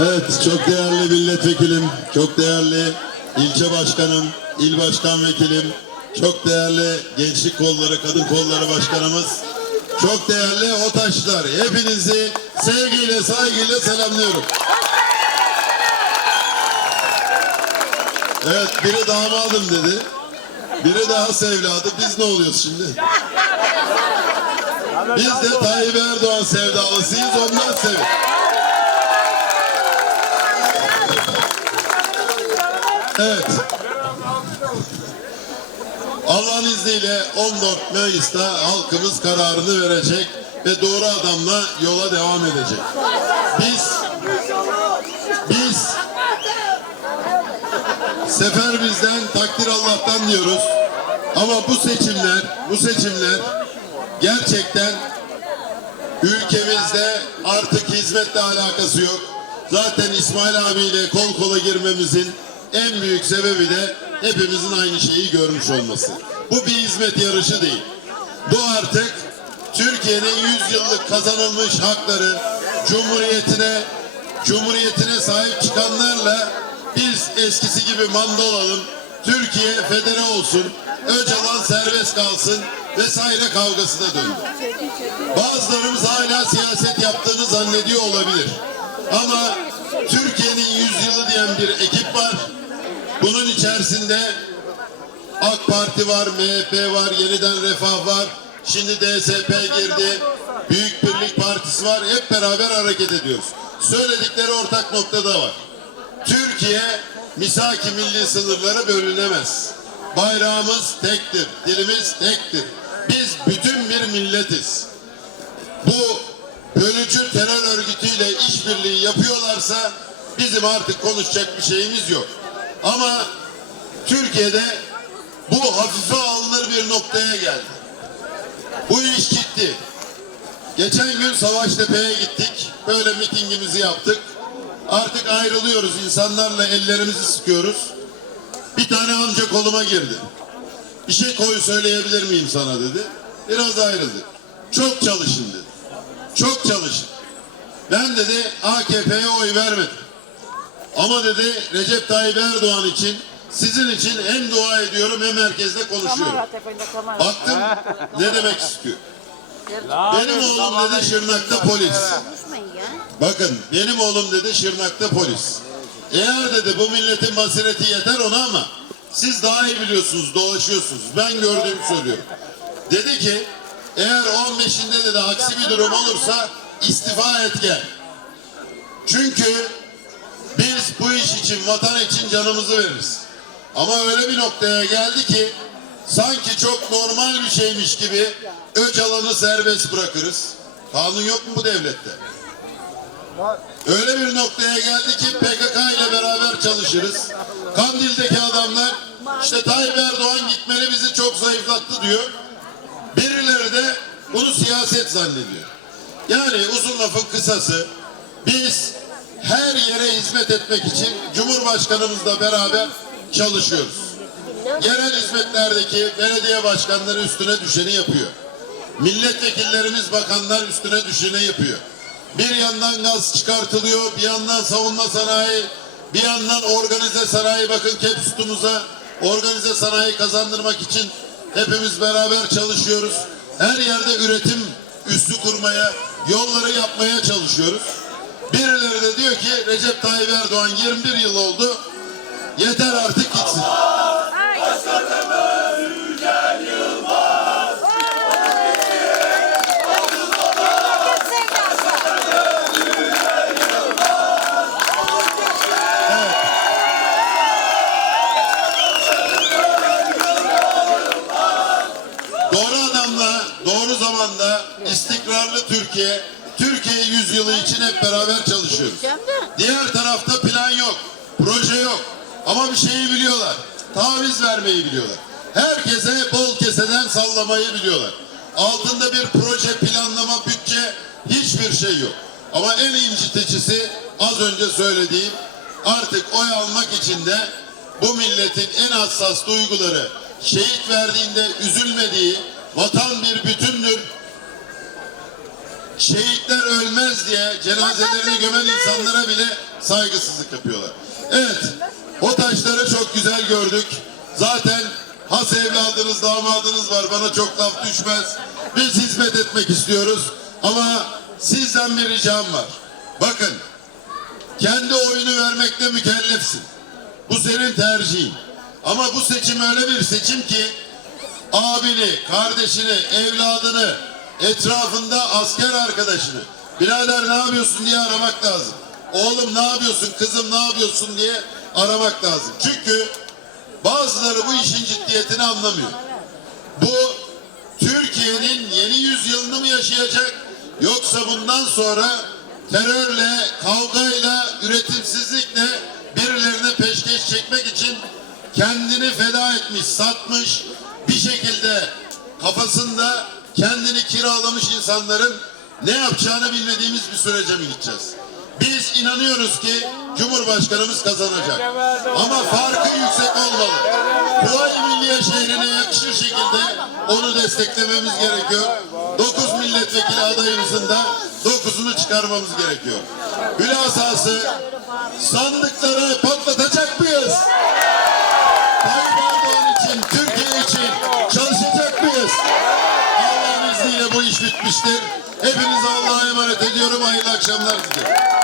Evet, çok değerli milletvekilim, çok değerli ilçe başkanım, il başkan vekilim, çok değerli gençlik kolları, kadın kolları başkanımız, çok değerli OTAŞlar. Hepinizi sevgiyle, saygıyla selamlıyorum. Evet, biri damadım dedi. Biri daha sevladı. Biz ne oluyoruz şimdi? Biz de Tayyip Erdoğan sevdalısıyız, ondan sevin. Evet. Allah'ın izniyle 14 Mayıs'ta halkımız kararını verecek ve doğru adamla yola devam edecek. Biz biz sefer bizden takdir Allah'tan diyoruz. Ama bu seçimler, bu seçimler gerçekten ülkemizde artık hizmetle alakası yok. Zaten İsmail abiyle kol kola girmemizin en büyük sebebi de hepimizin aynı şeyi görmüş olması. Bu bir hizmet yarışı değil. Bu artık Türkiye'nin 100 yıllık kazanılmış hakları, cumhuriyetine, cumhuriyetine sahip çıkanlarla biz eskisi gibi manda olalım, Türkiye federe olsun, Öcalan serbest kalsın vesaire kavgasına döndü. Bazılarımız hala siyaset yaptığını zannediyor olabilir. Ama Türkiye'nin yüzyılı diyen bir ekip var. Bunun içerisinde AK Parti var, MHP var, Yeniden Refah var. Şimdi DSP girdi. Büyük Birlik Partisi var. Hep beraber hareket ediyoruz. Söyledikleri ortak noktada var. Türkiye misaki milli sınırları bölünemez. Bayrağımız tektir, dilimiz tektir. Biz bütün bir milletiz. Bu bölücü terör örgütüyle işbirliği yapıyorlarsa bizim artık konuşacak bir şeyimiz yok. Ama Türkiye'de bu hafife alınır bir noktaya geldi. Bu iş gitti. Geçen gün Savaştepe'ye gittik. Böyle mitingimizi yaptık. Artık ayrılıyoruz. İnsanlarla ellerimizi sıkıyoruz. Bir tane amca koluma girdi. Bir şey koy söyleyebilir miyim sana dedi. Biraz ayrıldık. Çok çalışın dedi. Çok çalışın. Ben dedi AKP'ye oy vermedim. Ama dedi Recep Tayyip Erdoğan için sizin için hem dua ediyorum hem herkesle konuşuyorum. Baktım ne demek istiyor. Benim oğlum dedi Şırnak'ta polis. Bakın benim oğlum dedi Şırnak'ta polis. Eğer dedi bu milletin basireti yeter ona ama siz daha iyi biliyorsunuz dolaşıyorsunuz. Ben gördüğümü söylüyorum. Dedi ki eğer 15'inde dedi aksi bir durum olursa istifa et gel. Çünkü biz bu iş için vatan için canımızı veririz. Ama öyle bir noktaya geldi ki sanki çok normal bir şeymiş gibi Öcalan'ı serbest bırakırız. Kanun yok mu bu devlette? Öyle bir noktaya geldi ki PKK ile beraber çalışırız. Kandil'deki adamlar işte Tayyip Erdoğan gitmeli bizi çok zayıflattı diyor. Birileri de bunu siyaset zannediyor. Yani uzun lafın kısası biz her yere hizmet etmek için Cumhurbaşkanımızla beraber çalışıyoruz. Yerel hizmetlerdeki belediye başkanları üstüne düşeni yapıyor. Milletvekillerimiz, bakanlar üstüne düşeni yapıyor. Bir yandan gaz çıkartılıyor, bir yandan savunma sanayi, bir yandan organize sanayi bakın Kepsut'umuza organize sanayi kazandırmak için hepimiz beraber çalışıyoruz. Her yerde üretim üssü kurmaya, yolları yapmaya çalışıyoruz. Birileri de diyor ki Recep Tayyip Erdoğan 21 yıl oldu. Yeter artık gitsin. Doğru adamla, doğru zamanda istikrarlı Türkiye, Türkiye yüzyılı için hep beraber çalışıyoruz. Diğer tarafta plan yok, proje yok. Ama bir şeyi biliyorlar. Taviz vermeyi biliyorlar. Herkese bol keseden sallamayı biliyorlar. Altında bir proje, planlama, bütçe hiçbir şey yok. Ama en inciticisi az önce söylediğim artık oy almak için de bu milletin en hassas duyguları şehit verdiğinde üzülmediği vatan bir bütündür. Şehitler ölmez diye cenazelerini gömen insanlara bile saygısızlık yapıyorlar. Evet, o taşları çok güzel gördük. Zaten has evladınız, damadınız var. Bana çok laf düşmez. Biz hizmet etmek istiyoruz. Ama sizden bir ricam var. Bakın, kendi oyunu vermekle mükellefsin. Bu senin tercihin. Ama bu seçim öyle bir seçim ki abini, kardeşini, evladını, etrafında asker arkadaşını, birader ne yapıyorsun diye aramak lazım. Oğlum ne yapıyorsun, kızım ne yapıyorsun diye aramak lazım. Çünkü bazıları bu işin ciddiyetini anlamıyor. Bu Türkiye'nin yeni yüzyılını mı yaşayacak yoksa bundan sonra terörle, kavgayla, üretimsizlikle birilerine peşkeş çekmek için kendini feda etmiş, satmış, bir şekilde kafasında kendini kiralamış insanların ne yapacağını bilmediğimiz bir sürece mi gideceğiz? Biz inanıyoruz ki Cumhurbaşkanımız kazanacak. Ama farkı yüksek olmalı. Kuvayi Milliye şehrine yakışır şekilde onu desteklememiz gerekiyor. 9 milletvekili adayımızın da 9'unu çıkarmamız gerekiyor. Hülasası sandıkları patlatacak ediyorum. Hayırlı akşamlar diliyorum.